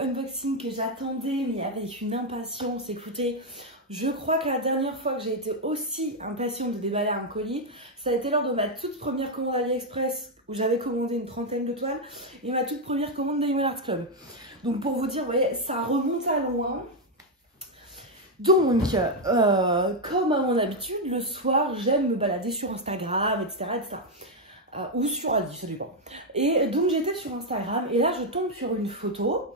unboxing que j'attendais, mais avec une impatience. Écoutez, je crois que la dernière fois que j'ai été aussi impatiente de déballer un colis, ça a été lors de ma toute première commande AliExpress où j'avais commandé une trentaine de toiles et ma toute première commande d'Animal Art Club. Donc pour vous dire, vous voyez, ça remonte à loin. Donc, comme à mon habitude, le soir, j'aime me balader sur Instagram, etc. etc. Ou sur Ali, ça dépend. Et donc, j'étais sur Instagram et là, je tombe sur une photo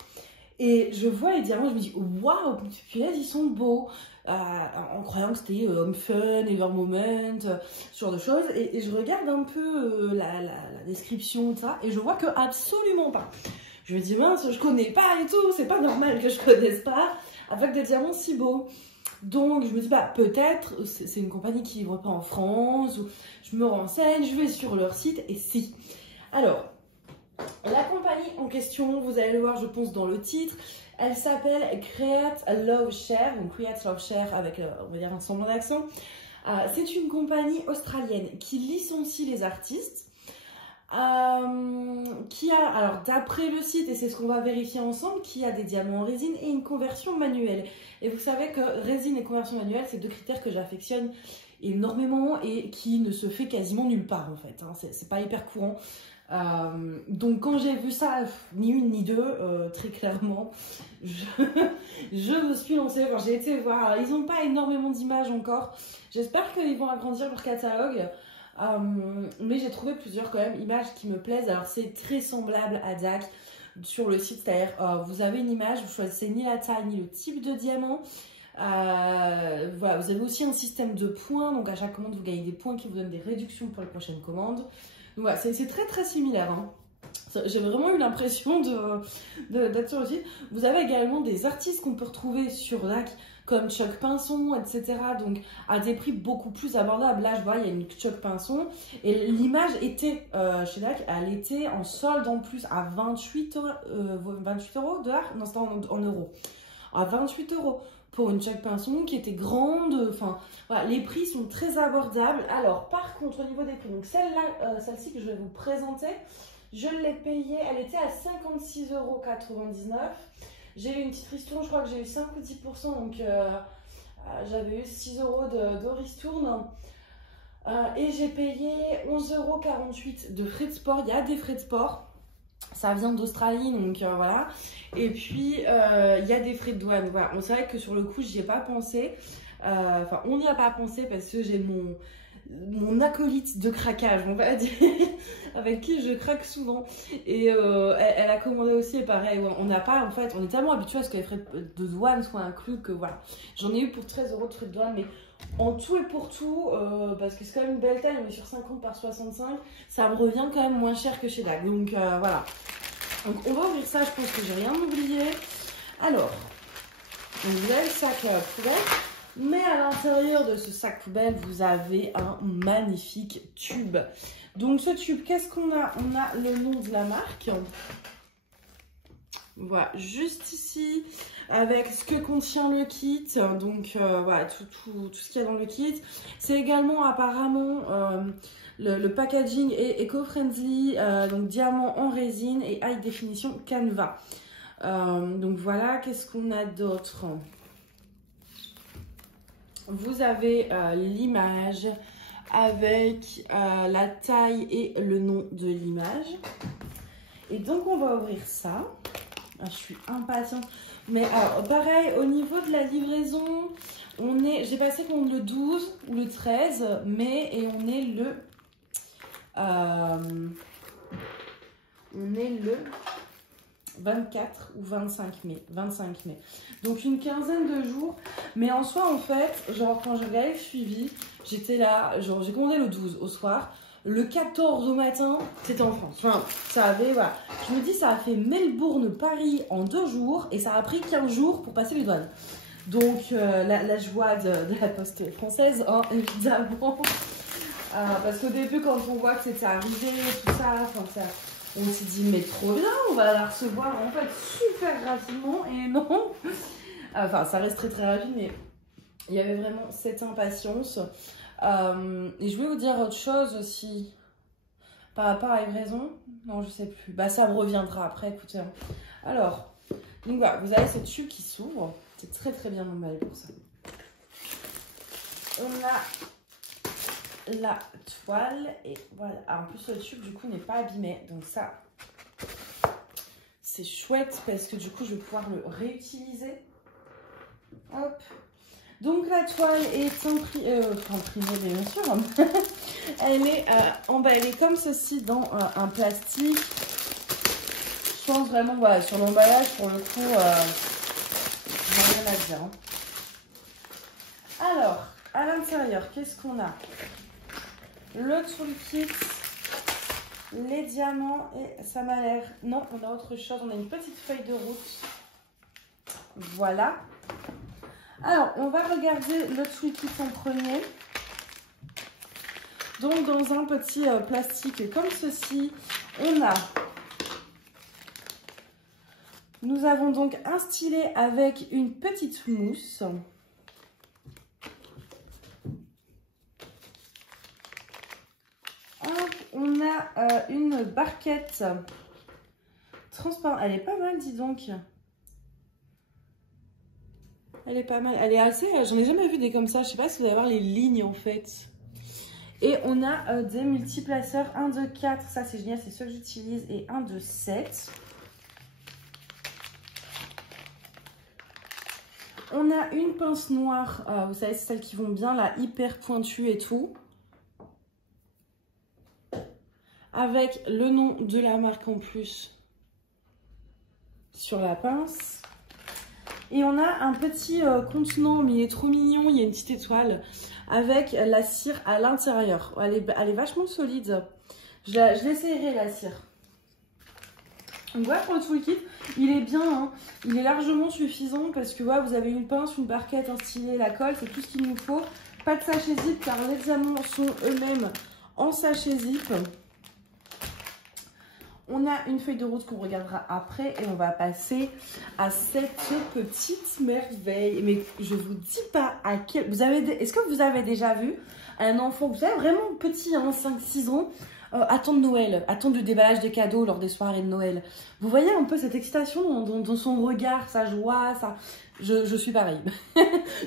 et je vois les diamants. Je me dis, waouh, ils sont beaux. En croyant que c'était Home Fun, Ever Moment, ce genre de choses. Et je regarde un peu la description, ça, et je vois que absolument pas. Je me dis, mince, je connais pas et tout, c'est pas normal que je connaisse pas avec des diamants si beaux. Donc je me dis, bah peut-être c'est une compagnie qui livre pas en France, ou je me renseigne, je vais sur leur site et si. Alors, la compagnie en question, vous allez le voir je pense dans le titre, elle s'appelle Create Love Share, donc Create Love Share avec on va dire un semblant d'accent. C'est une compagnie australienne qui licencie les artistes. Qui a, alors d'après le site, et c'est ce qu'on va vérifier ensemble, qui a des diamants en résine et une conversion manuelle. Et vous savez que résine et conversion manuelle, c'est deux critères que j'affectionne énormément et qui ne se fait quasiment nulle part en fait, hein. C'est pas hyper courant. Donc quand j'ai vu ça, ni une ni deux, très clairement, je me suis lancée, enfin, j'ai été voir. Alors, ils n'ont pas énormément d'images encore, j'espère qu'ils vont agrandir leur catalogue. Mais j'ai trouvé plusieurs quand même images qui me plaisent. Alors c'est très semblable à DAC sur le site, c'est-à-dire vous avez une image, vous choisissez ni la taille ni le type de diamant. Voilà, vous avez aussi un système de points, donc à chaque commande vous gagnez des points qui vous donnent des réductions pour les prochaines commandes. Donc voilà, c'est très très similaire, hein. J'ai vraiment eu l'impression d'être sur le site. Vous avez également des artistes qu'on peut retrouver sur DAC comme Chuck Pinson, etc. Donc à des prix beaucoup plus abordables. Là je vois il y a une Chuck Pinson et l'image était chez DAC, elle était en solde en plus à 28 euros de l'art, non c'était en euros, à 28 euros pour une Chuck Pinson qui était grande. Enfin voilà, les prix sont très abordables. Alors par contre au niveau des prix, donc celle-là, celle-ci que je vais vous présenter, je l'ai payée, elle était à 56,99 €. J'ai eu une petite ristourne, je crois que j'ai eu 5 ou 10%, donc j'avais eu 6 € de ristourne. Et j'ai payé 11,48 € de frais de sport. Il y a des frais de sport, ça vient d'Australie, donc voilà. Et puis il y a des frais de douane. Voilà. C'est vrai que sur le coup, j'y ai pas pensé. Enfin, on n'y a pas pensé parce que j'ai mon acolyte de craquage, on va dire, avec qui je craque souvent. Et elle a commandé aussi, et pareil, on n'a pas, en fait, on est tellement habitué à ce que les frais de douane soient inclus que voilà. J'en ai eu pour 13 € de frais de douane, mais en tout et pour tout, parce que c'est quand même une belle taille, on est sur 50 par 65, ça me revient quand même moins cher que chez DAC. Donc voilà. Donc on va ouvrir ça, je pense que j'ai rien oublié. Alors, vous avez le sac poubelle. Mais à l'intérieur de ce sac poubelle, vous avez un magnifique tube. Donc ce tube, qu'est-ce qu'on a? On a le nom de la marque. Voilà, juste ici, avec ce que contient le kit. Donc voilà, tout ce qu'il y a dans le kit. C'est également apparemment, le packaging est éco-friendly, donc diamant en résine et high définition canevas. Donc voilà, qu'est-ce qu'on a d'autre? Vous avez l'image avec la taille et le nom de l'image. Et donc on va ouvrir ça. Je suis impatiente. Mais alors pareil, au niveau de la livraison, j'ai passé commande le 12 ou le 13 mai et on est le 24 ou 25 mai, 25 mai. Donc une quinzaine de jours. Mais en soi, en fait, genre quand j'avais suivi, j'étais là, genre j'ai commandé le 12 au soir. Le 14 au matin, c'était en France. Enfin, ça avait, voilà. Je me dis, ça a fait Melbourne-Paris en 2 jours et ça a pris 15 jours pour passer les douanes. Donc la joie de la poste française, hein, évidemment. Parce qu'au début, quand on voit que c'était arrivé, tout ça, enfin ça... On s'est dit, mais trop bien, on va la recevoir en fait super rapidement. Et non, enfin ça reste très très rapide, mais il y avait vraiment cette impatience. Et je vais vous dire autre chose aussi par rapport à la livraison. Non, je sais plus. Bah ça me reviendra après, écoutez. Alors, Donc voilà, vous avez ce tube qui s'ouvre. C'est très très bien emballé pour ça. On a la toile et voilà. Alors, en plus le tube du coup n'est pas abîmé. Donc ça, c'est chouette parce que du coup je vais pouvoir le réutiliser. Hop. Donc la toile est imprimée bien sûr. Elle est emballée comme ceci dans un plastique. Je pense vraiment voilà, sur l'emballage pour le coup, j'ai rien à dire. Hein. Alors, à l'intérieur, qu'est-ce qu'on a? Le toolkit, les diamants et ça m'a l'air... Non, on a autre chose, on a une petite feuille de route. Voilà. Alors, on va regarder le toolkit en premier. Donc, dans un petit plastique comme ceci, nous avons donc un stylet avec une petite mousse. On a une barquette transparente. Elle est pas mal, dis donc. Elle est pas mal. Elle est assez... J'en ai jamais vu des comme ça. Je sais pas si vous allez voir les lignes en fait. Et on a des multiplaceurs. 1, 2, 4. Ça c'est génial. C'est ceux que j'utilise. Et 1, 2, 7. On a une pince noire. Vous savez, c'est celles qui vont bien là. Hyper pointues et tout. Avec le nom de la marque en plus sur la pince. Et on a un petit contenant, mais il est trop mignon, il y a une petite étoile avec la cire à l'intérieur. Elle est vachement solide. Je l'essayerai la cire. Donc voilà pour le toolkit, il est bien, hein. Il est largement suffisant parce que voilà, vous avez une pince, une barquette, un stylet, la colle, c'est tout ce qu'il nous faut. Pas de sachet zip car les diamants sont eux-mêmes en sachet zip. On a une feuille de route qu'on regardera après et on va passer à cette petite merveille. Mais je vous dis pas à quel... Est-ce que vous avez déjà vu un enfant, vous savez, vraiment petit, hein, 5-6 ans, attendre Noël, attendre le déballage des cadeaux lors des soirées de Noël. Vous voyez un peu cette excitation dans son regard, sa joie, ça... Je suis pareil.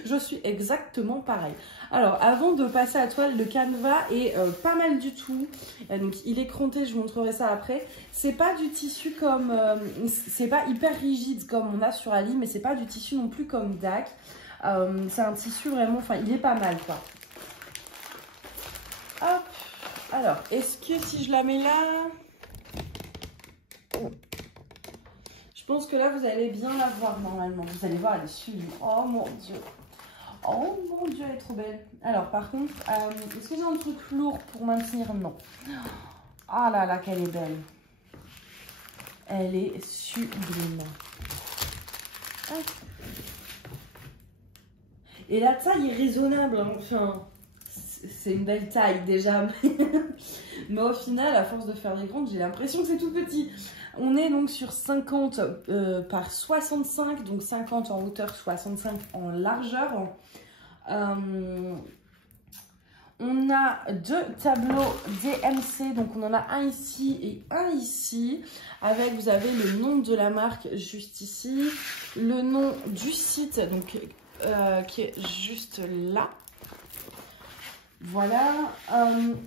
Je suis exactement pareil. Alors, avant de passer à la toile, le canevas est pas mal du tout. Donc, il est cranté, je vous montrerai ça après. C'est pas du tissu comme... c'est pas hyper rigide comme on a sur Ali, mais c'est pas du tissu non plus comme DAC. C'est un tissu vraiment... Enfin, il est pas mal, quoi. Hop. Alors, est-ce que si je la mets là... Je pense que là, vous allez bien la voir normalement. Vous allez voir, elle est sublime. Oh mon Dieu. Oh mon Dieu, elle est trop belle. Alors, par contre, est-ce que j'ai un truc lourd pour maintenir? Non. Ah là là, qu'elle est belle. Elle est sublime. Ah. Et la taille est raisonnable. Hein. Enfin, c'est une belle taille déjà. Mais au final, à force de faire des grandes, j'ai l'impression que c'est tout petit. On est donc sur 50 par 65, donc 50 en hauteur, 65 en largeur. On a deux tableaux DMC, donc on en a un ici et un ici. Avec, vous avez le nom de la marque juste ici, le nom du site, donc qui est juste là. Voilà.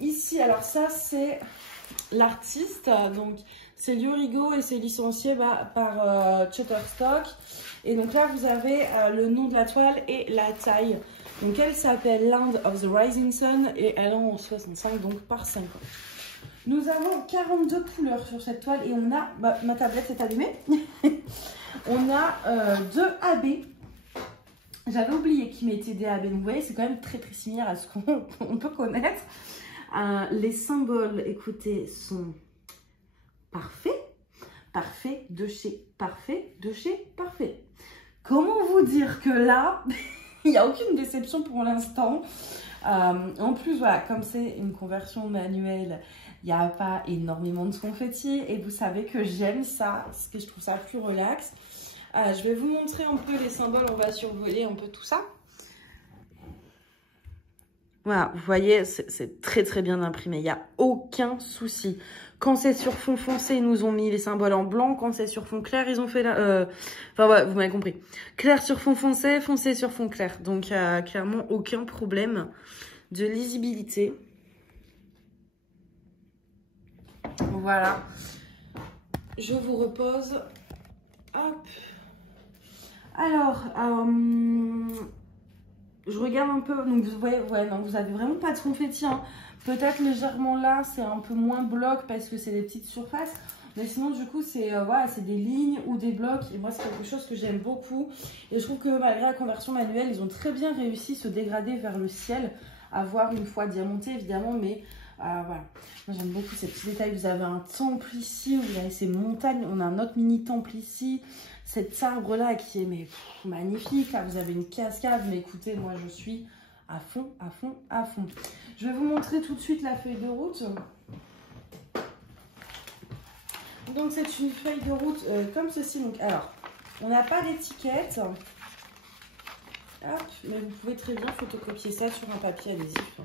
Ici, alors ça c'est l'artiste, donc c'est Liorigo et c'est licencié par Shutterstock. Et donc là, vous avez le nom de la toile et la taille. Donc elle s'appelle Land of the Rising Sun et elle est en 65, donc par 50. Nous avons 42 couleurs sur cette toile et on a, ma tablette est allumée, on a 2 AB. J'avais oublié qu'ils mettaient des AB, donc vous voyez, c'est quand même très très similaire à ce qu'on peut connaître. Les symboles, écoutez, sont parfaits, parfait de chez parfait, de chez parfait. Comment vous dire que là, il n'y a aucune déception pour l'instant. En plus, voilà, comme c'est une conversion manuelle, il n'y a pas énormément de confetti. Et vous savez que j'aime ça, parce que je trouve ça plus relax. Je vais vous montrer un peu les symboles, on va survoler un peu tout ça. Voilà, vous voyez, c'est très très bien imprimé, il n'y a aucun souci. Quand c'est sur fond foncé, ils nous ont mis les symboles en blanc. Quand c'est sur fond clair, ils ont fait la... Enfin, ouais, vous m'avez compris. Clair sur fond foncé, foncé sur fond clair. Donc, il n'y a clairement aucun problème de lisibilité. Voilà. Je vous repose. Hop. Alors, je regarde un peu. Donc, vous voyez, ouais, non, vous avez vraiment pas de confetti, hein. Peut-être légèrement là, c'est un peu moins bloc parce que c'est des petites surfaces. Mais sinon, du coup, c'est voilà, c'est des lignes ou des blocs. Et moi, c'est quelque chose que j'aime beaucoup. Et je trouve que malgré la conversion manuelle, ils ont très bien réussi ce dégradé vers le ciel. À voir une fois diamanté, évidemment. Mais voilà. Moi, j'aime beaucoup ces petits détails. Vous avez un temple ici. Vous avez ces montagnes. On a un autre mini temple ici. Cet arbre-là qui est magnifique. Là, vous avez une cascade. Mais écoutez, moi, je suis... à fond, à fond, à fond. Je vais vous montrer tout de suite la feuille de route. Donc, c'est une feuille de route comme ceci. Donc, alors, on n'a pas d'étiquette. Hop, mais vous pouvez très bien photocopier ça sur un papier adhésif.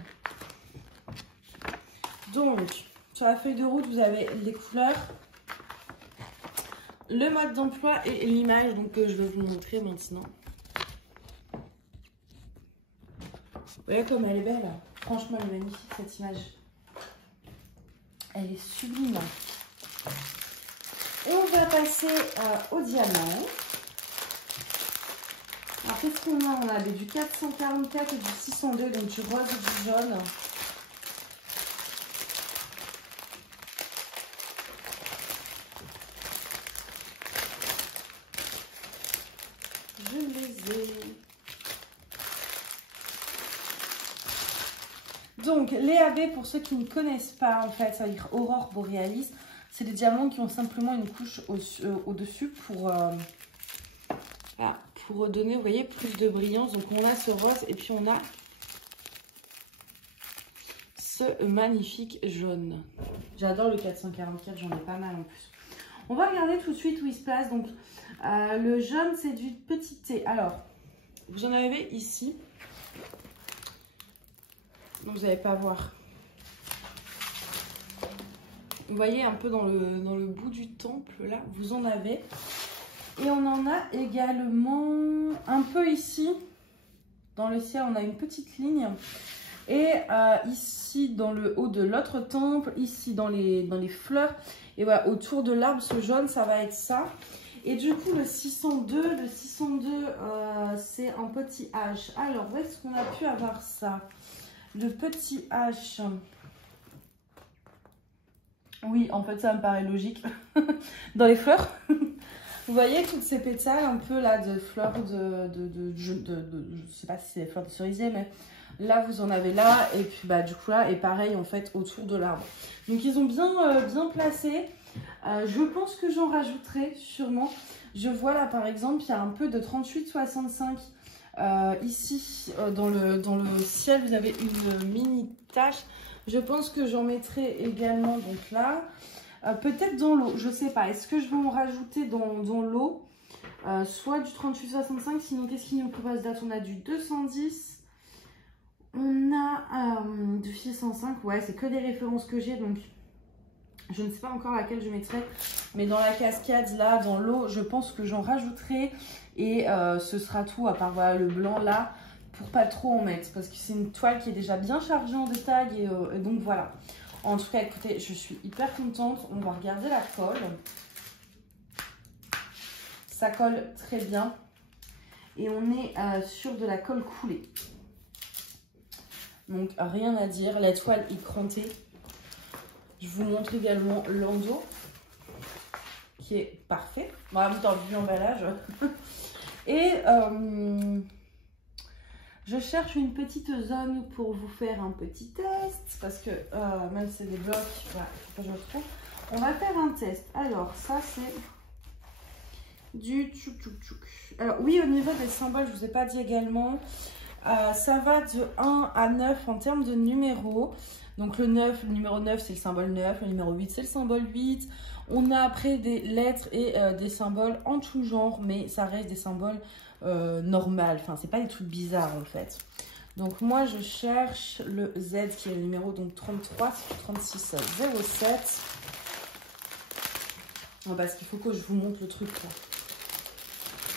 Donc, sur la feuille de route, vous avez les couleurs, le mode d'emploi et l'image. Donc, je vais vous montrer maintenant. Vous voyez comme elle est belle, hein. Franchement elle est magnifique cette image. Elle est sublime. Et on va passer au diamant. Alors qu'est-ce qu'on a? On a du 444 et du 602, donc du rose et du jaune. Je les ai. Donc, les AB, pour ceux qui ne connaissent pas, en fait, ça veut dire Aurore Borealis. C'est des diamants qui ont simplement une couche au-dessus pour donner, vous voyez, plus de brillance. Donc, on a ce rose et puis on a ce magnifique jaune. J'adore le 444, j'en ai pas mal en plus. On va regarder tout de suite où il se place. Donc, le jaune, c'est du petit thé. Alors, vous en avez ici. Donc vous n'allez pas voir. Vous voyez un peu dans le bout du temple, là, vous en avez. Et on en a également un peu ici. Dans le ciel, on a une petite ligne. Et ici, dans le haut de l'autre temple, ici, dans les fleurs. Et voilà, autour de l'arbre, ce jaune, ça va être ça. Et du coup, le 602, c'est un petit H. Alors, où est-ce qu'on a pu avoir ça? Le petit H. Oui, en fait, ça me paraît logique. Dans les fleurs. Vous voyez toutes ces pétales un peu là de fleurs je sais pas si c'est des fleurs de cerisier, mais là, vous en avez là. Et puis, bah, du coup, là, et pareil, en fait, autour de l'arbre. Donc, ils ont bien placé. Je pense que j'en rajouterai sûrement. Je vois là, par exemple, il y a un peu de 38,65. Ici, dans le ciel, vous avez une mini tache. Je pense que j'en mettrai également donc là. Peut-être dans l'eau, je sais pas. Est-ce que je vais en rajouter dans l'eau? Soit du 38,65. Sinon, qu'est-ce qui nous propose date? On a du 210. On a du 605. Ouais, c'est que des références que j'ai. Donc, je ne sais pas encore laquelle je mettrai. Mais dans la cascade, là, dans l'eau, je pense que j'en rajouterai. Et ce sera tout, à part voilà, le blanc là, pour pas trop en mettre. Parce que c'est une toile qui est déjà bien chargée en détail. Et donc voilà. En tout cas, écoutez, je suis hyper contente. On va regarder la colle. Ça colle très bien. Et on est sur de la colle coulée. Donc rien à dire. La toile est crantée. Je vous montre également l'endos, qui est parfait. Bon, vous avez vu l'emballage. Et je cherche une petite zone pour vous faire un petit test. Parce que même si c'est des blocs, voilà, faut pas que je retrouve. On va faire un test. Alors, ça c'est du tchouk tchouk tchouk. Alors oui, au niveau des symboles, je vous ai pas dit également. Ça va de 1 à 9 en termes de numéros. Donc le 9, le numéro 9, c'est le symbole 9. Le numéro 8, c'est le symbole 8. On a après des lettres et des symboles en tout genre. Mais ça reste des symboles normaux. Enfin, c'est pas des trucs bizarres en fait. Donc moi, je cherche le Z qui est le numéro donc 33 36 07. Parce qu'il faut que je vous montre le truc là.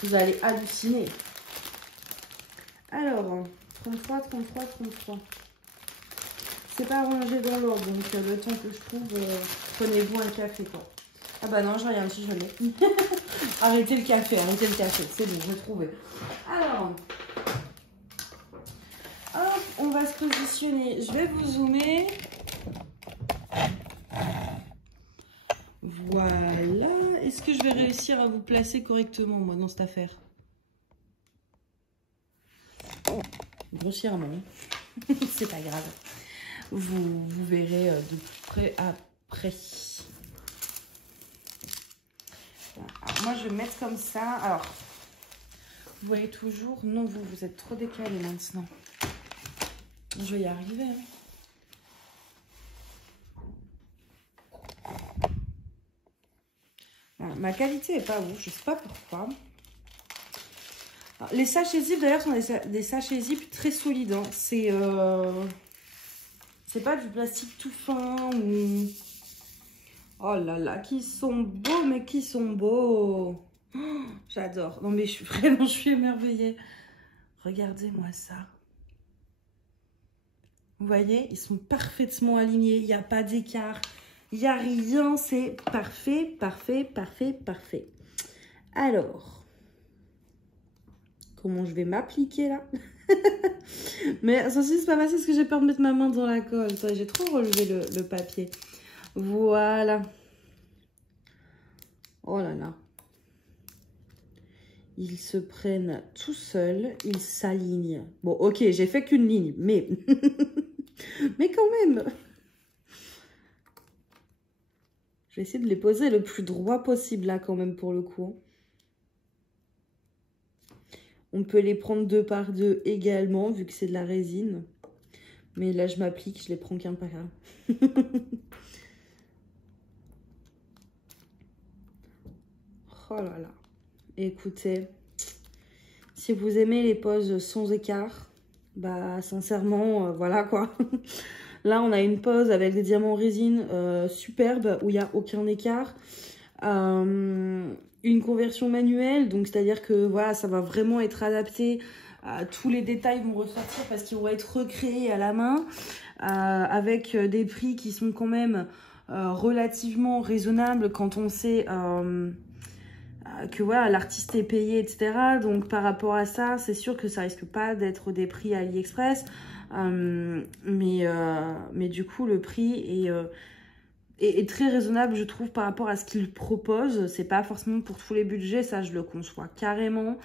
Vous allez halluciner. Alors, 33, 33, 33. C'est pas rangé dans l'ordre, donc le temps que je trouve, prenez-vous un café quoi. Ah bah non, j'ai rien si je l'ai. Arrêtez le café, c'est bon, j'ai trouvé. Alors, hop, on va se positionner. Je vais vous zoomer. Voilà. Est-ce que je vais réussir à vous placer correctement, moi, dans cette affaire? Grossièrement. C'est pas grave. Vous verrez de près après. Alors, moi, je vais mettre comme ça. Alors, vous voyez toujours? Non, vous êtes trop décalé maintenant. Je vais y arriver. Hein. Voilà, ma qualité est pas ouf, je sais pas pourquoi. Alors, les sachets zip d'ailleurs sont des sachets zip très solides. Hein. C'est pas du plastique tout fin ou... Oh là là, qui sont beaux, mais qui sont beaux. Oh, j'adore. Non mais je suis émerveillée. Regardez-moi ça. Vous voyez, ils sont parfaitement alignés. Il n'y a pas d'écart. Il n'y a rien. C'est parfait, parfait, parfait, parfait. Alors, comment je vais m'appliquer là? Mais ça aussi, c'est pas facile parce que j'ai peur de mettre ma main dans la colle. J'ai trop relevé le papier. Voilà. Oh là là. Ils se prennent tout seuls. Ils s'alignent. Bon, ok, j'ai fait qu'une ligne, mais... mais quand même. Je vais essayer de les poser le plus droit possible là quand même pour le coup. On peut les prendre 2 par 2 également vu que c'est de la résine. Mais là je m'applique, je les prends qu'un par un. Oh là là. Écoutez, si vous aimez les poses sans écart, bah sincèrement, voilà quoi. Là, on a une pose avec des diamants en résine superbe où il n'y a aucun écart. Une conversion manuelle, donc c'est-à-dire que voilà, ça va vraiment être adapté. Tous les détails vont ressortir parce qu'ils vont être recréés à la main avec des prix qui sont quand même relativement raisonnables quand on sait que voilà, l'artiste est payé, etc. Donc par rapport à ça, c'est sûr que ça risque pas d'être des prix AliExpress. Mais du coup le prix est très raisonnable je trouve par rapport à ce qu'il propose. C'est pas forcément pour tous les budgets, ça je le conçois carrément,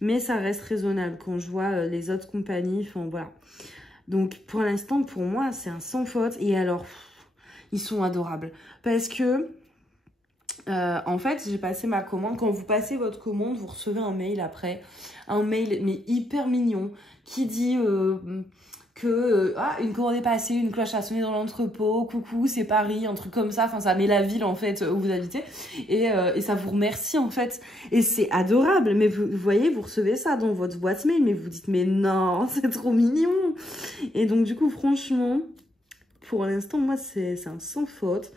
mais ça reste raisonnable quand je vois les autres compagnies, enfin voilà. Donc pour l'instant pour moi c'est un sans faute. Et alors ils sont adorables parce que en fait j'ai passé ma commande. Quand vous passez votre commande, vous recevez un mail après, un mail mais hyper mignon qui dit que une commande est passée, une cloche a sonné dans l'entrepôt, coucou c'est Paris, un truc comme ça, enfin ça met la ville en fait où vous habitez et ça vous remercie en fait et c'est adorable. Mais vous voyez, vous recevez ça dans votre boîte mail, mais vous dites mais non c'est trop mignon. Et donc du coup franchement pour l'instant moi c'est un sans faute.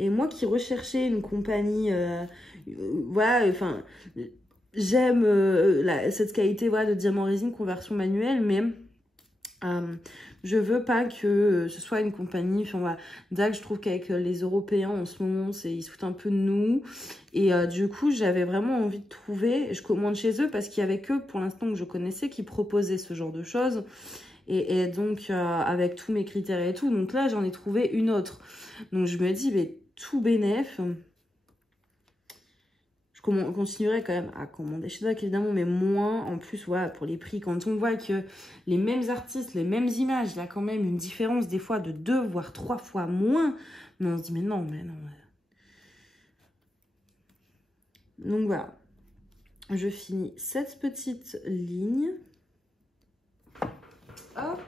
Et moi qui recherchais une compagnie voilà, enfin j'aime cette qualité voilà, de diamant résine conversion manuelle, mais je veux pas que ce soit une compagnie, enfin voilà, Dac, je trouve qu'avec les Européens en ce moment, ils se foutent un peu de nous. Et du coup, j'avais vraiment envie de trouver, je commande chez eux parce qu'il y avait que pour l'instant que je connaissais qui proposaient ce genre de choses. Et donc, avec tous mes critères et tout, donc là, j'en ai trouvé une autre. Donc je me dis, mais tout bénef. Je continuerai quand même à commander chez Dac évidemment, mais moins en plus voilà, pour les prix. Quand on voit que les mêmes artistes, les mêmes images, il y a quand même une différence des fois de 2 voire 3 fois moins. Mais on se dit mais non, mais non. Donc voilà, je finis cette petite ligne. Hop.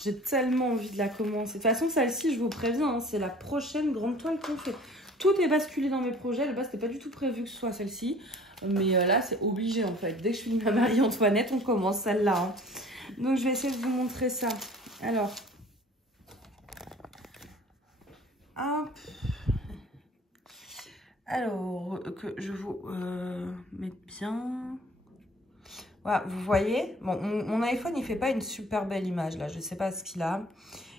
J'ai tellement envie de la commencer. De toute façon, celle-ci, je vous préviens, hein, c'est la prochaine grande toile qu'on fait. Tout est basculé dans mes projets. De base, c'était pas du tout prévu que ce soit celle-ci. Mais là, c'est obligé, en fait. Dès que je finis ma Marie-Antoinette, on commence celle-là. Hein. Donc, je vais essayer de vous montrer ça. Alors, Hop. Alors, que je vous mette bien. Voilà, vous voyez, bon, mon iPhone, il fait pas une super belle image, là. Je sais pas ce qu'il a.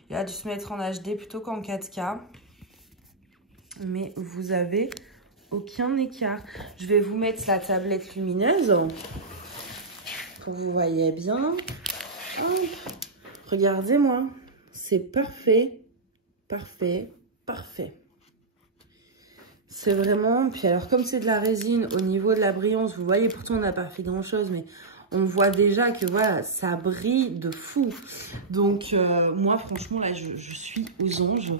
Il a dû se mettre en HD plutôt qu'en 4K. Mais vous avez aucun écart. Je vais vous mettre la tablette lumineuse. Pour que vous voyez bien. Hop. Regardez-moi. C'est parfait. Parfait. Parfait. C'est vraiment... Puis alors, comme c'est de la résine, au niveau de la brillance, vous voyez, pourtant, on n'a pas fait grand-chose, mais on voit déjà que, voilà, ça brille de fou. Donc, moi, franchement, là, je suis aux anges.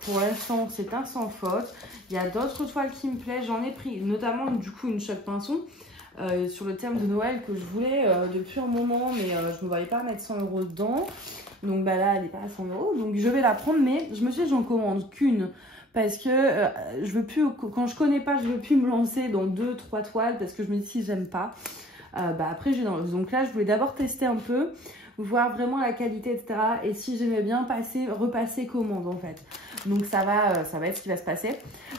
Pour l'instant, c'est un sans faute. Il y a d'autres toiles qui me plaisent. J'en ai pris, notamment, du coup, une choc pinson sur le thème de Noël que je voulais depuis un moment, mais je ne me voyais pas mettre 100 € dedans. Donc, bah là, elle n'est pas à 100 €. Donc, je vais la prendre, mais je me suis dit, j'en commande qu'une. Parce que je veux plus, quand je connais pas, je veux plus me lancer dans 2-3 toiles parce que je me dis si j'aime pas, bah après je vais dans. Donc là je voulais d'abord tester un peu, voir vraiment la qualité, etc. Et si j'aimais bien repasser commande en fait. Donc ça va être ce qui va se passer.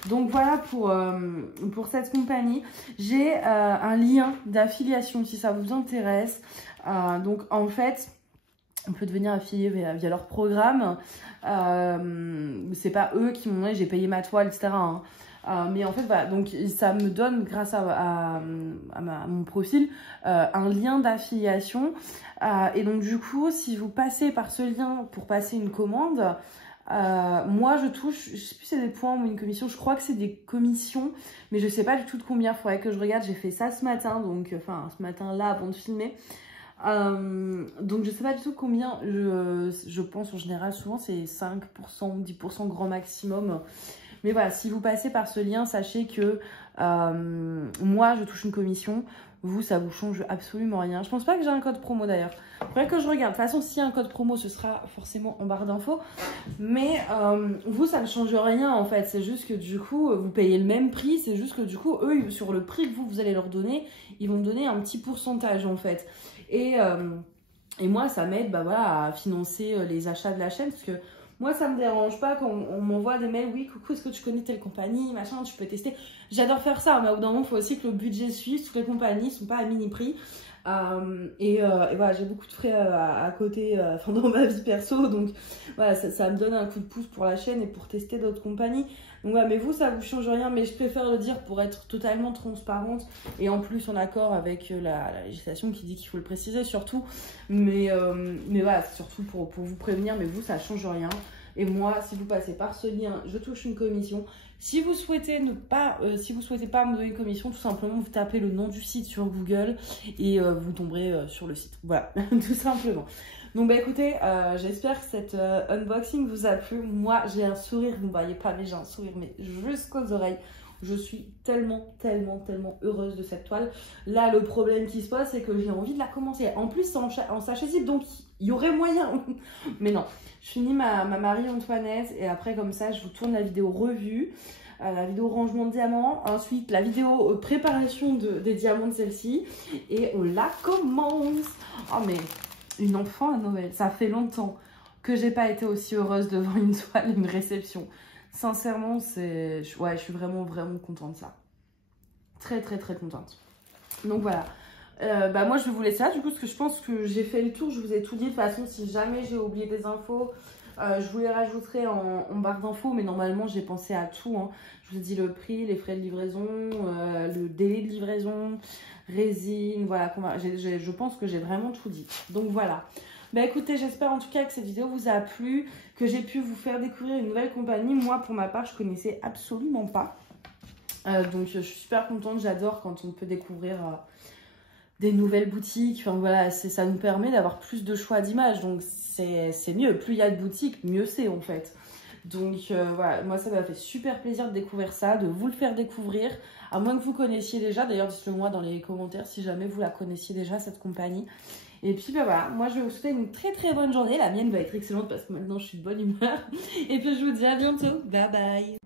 Donc voilà pour cette compagnie. J'ai un lien d'affiliation si ça vous intéresse. Donc en fait, on peut devenir affilié via leur programme. C'est pas eux qui m'ont donné, j'ai payé ma toile, etc. Hein. Mais en fait, voilà, donc ça me donne, grâce à mon profil, un lien d'affiliation. Et donc du coup, si vous passez par ce lien pour passer une commande, moi je touche, je sais plus si c'est des points ou une commission, je crois que c'est des commissions, mais je sais pas du tout de combien, il faudrait que je regarde. J'ai fait ça ce matin, donc enfin ce matin là avant de filmer. Donc je sais pas du tout combien, je pense en général souvent c'est 5%, 10% grand maximum. Mais voilà, si vous passez par ce lien, sachez que moi je touche une commission, vous ça vous change absolument rien. Je pense pas que j'ai un code promo d'ailleurs. Faudrait que je regarde. De toute façon, s'il y a un code promo, ce sera forcément en barre d'infos. Mais vous, ça ne change rien en fait. C'est juste que du coup, vous payez le même prix. C'est juste que du coup, eux, sur le prix que vous allez leur donner, ils vont donner un petit pourcentage en fait. Et moi, ça m'aide voilà, à financer les achats de la chaîne parce que moi, ça me dérange pas quand on m'envoie des mails. Oui, coucou, est-ce que tu connais telle compagnie, machin, tu peux tester. J'adore faire ça, mais au bout d'un moment, il faut aussi que le budget suive. Toutes les compagnies ne sont pas à mini prix. Et voilà, j'ai beaucoup de frais à côté dans ma vie perso. Donc voilà, ça me donne un coup de pouce pour la chaîne et pour tester d'autres compagnies. Donc voilà, mais vous, ça vous change rien. Mais je préfère le dire pour être totalement transparente. Et en plus, en accord avec la législation qui dit qu'il faut le préciser surtout. Mais voilà, c'est surtout pour vous prévenir. Mais vous, ça change rien. Et moi, si vous passez par ce lien, je touche une commission. Si vous souhaitez pas me donner une commission, tout simplement, vous tapez le nom du site sur Google et vous tomberez sur le site. Voilà, tout simplement. Donc, bah écoutez, j'espère que cet unboxing vous a plu. Moi, j'ai un sourire, vous ne voyez pas, mais j'ai un sourire, mais jusqu'aux oreilles. Je suis tellement heureuse de cette toile. Là, le problème qui se pose, c'est que j'ai envie de la commencer. En plus, c'est en sachet zip, donc il y aurait moyen. Mais non, je finis ma Marie-Antoinette et après, comme ça, je vous tourne la vidéo revue, la vidéo rangement de diamants, ensuite la vidéo préparation des diamants de celle-ci et on la commence. Oh, mais une enfant à Noël, ça fait longtemps que j'ai pas été aussi heureuse devant une toile, une réception. Sincèrement, ouais, je suis vraiment contente de ça. Très contente. Donc voilà. Moi, je vais vous laisser là, du coup, parce que je pense que j'ai fait le tour. Je vous ai tout dit. De toute façon, si jamais j'ai oublié des infos, je vous les rajouterai en barre d'infos. Mais normalement, j'ai pensé à tout. Hein. Je vous ai dit le prix, les frais de livraison, le délai de livraison, résine. Voilà, je pense que j'ai vraiment tout dit. Donc voilà. Bah écoutez, j'espère en tout cas que cette vidéo vous a plu, que j'ai pu vous faire découvrir une nouvelle compagnie. Moi, pour ma part, je connaissais absolument pas. Donc je suis super contente, j'adore quand on peut découvrir des nouvelles boutiques. Enfin voilà, ça nous permet d'avoir plus de choix d'images. Donc c'est mieux, plus il y a de boutiques, mieux c'est en fait. Donc voilà, moi ça m'a fait super plaisir de découvrir ça, de vous le faire découvrir. À moins que vous connaissiez déjà, d'ailleurs dites-le moi dans les commentaires si jamais vous la connaissiez déjà cette compagnie. Et puis voilà, moi je vais vous souhaiter une très bonne journée. La mienne va être excellente parce que maintenant je suis de bonne humeur. Et puis je vous dis à bientôt. Bye bye.